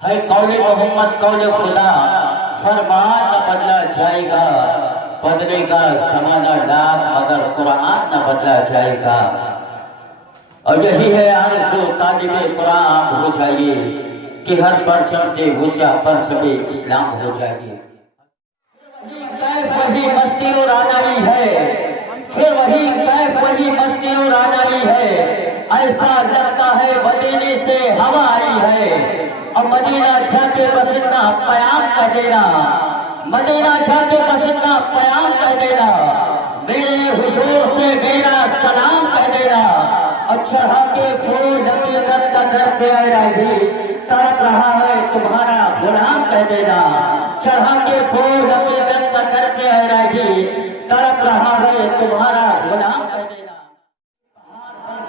ہے قول محمد قول خدا، فرمان نہ بدلا جائے گا، بدلے گا زمانہ ڈاک مگر قرآن نہ بدلا جائے گا۔ اور یہی ہے آرزو طالب قرآن آپ ہو جائیے کہ ہر پرچم سے اونچا پرچم اسلام ہو جائیے۔ کیف وہی مستی اور آنائی ہے، پھر وہی کیف وہی مستی اور آنائی ہے، ایسا لگتا ہے مدینے سے ہوا آئی ہے۔ اور مدینہ جاتے پسندہ پیام کر دینا، مدینہ جاتے پسندہ پیام کر دینا، میرے حضور سے میرا سلام کر دینا۔ اور چڑھا کے پھول حقیقت کا در پہ آئے راہی، تڑپ رہا ہے تمہارا غلام کہہ دینا۔ چڑھا کے پھول حقیقت کا در پہ آئے راہی، تڑپ رہا ہے تمہارا غلام کہہ دینا۔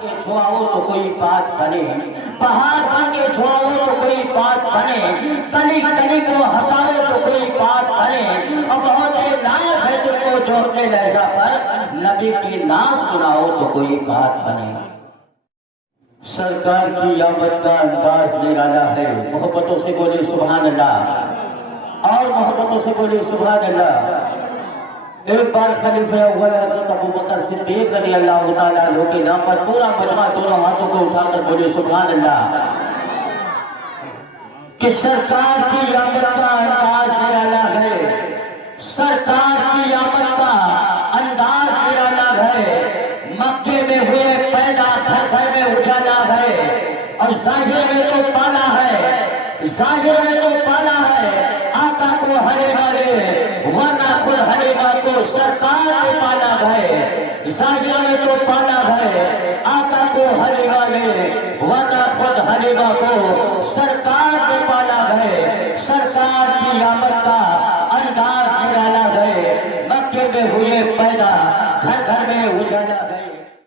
کے چھواؤ تو کوئی بات بنے، پہاڑ بن کے چھواؤ تو کوئی بات بنے، کلی کلی کو ہنساؤ تو کوئی بات بنے۔ اور بہت ناز ہے تم کو جو اپنے لہجہ پر نبی کی ناز سناؤ تو کوئی بات بنے۔ سرکار کی آمد کا انداز نرالا ہے، محبتوں سے بولے سبحان اللہ، اور محبتوں سے بولے سبحان اللہ۔ ایک بار خلیفہ اول حضرت ابوبکر صدیق رضی اللہ تعالیٰ عنہ کے نام پر پورا مجمع دونوں ہاتھوں کو اٹھا کر بولے سبحان اللہ، کہ سرکار کی آمد کا انداز نرالا ہے، سرکار کی آمد کا انداز نرالا ہے۔ مکے میں ہوئے پیدا گھر گھر میں اجالا ہے، اور ظاہر میں تو پالا ہے، ظاہر میں تو پالا ہے آقا کو ہرے والے، ورنہ خود حلیمہ کو سرکار نے پالا ہے۔ ظاہر میں تو پالا ہے آقا کو حلیمہ نے، ورنہ خود حلیمہ کو سرکار نے پالا ہے۔ سرکار کی آمد کا انداز نرالا ہے، مکے میں ہوئے پیدا گھر گھر میں اجالا ہے۔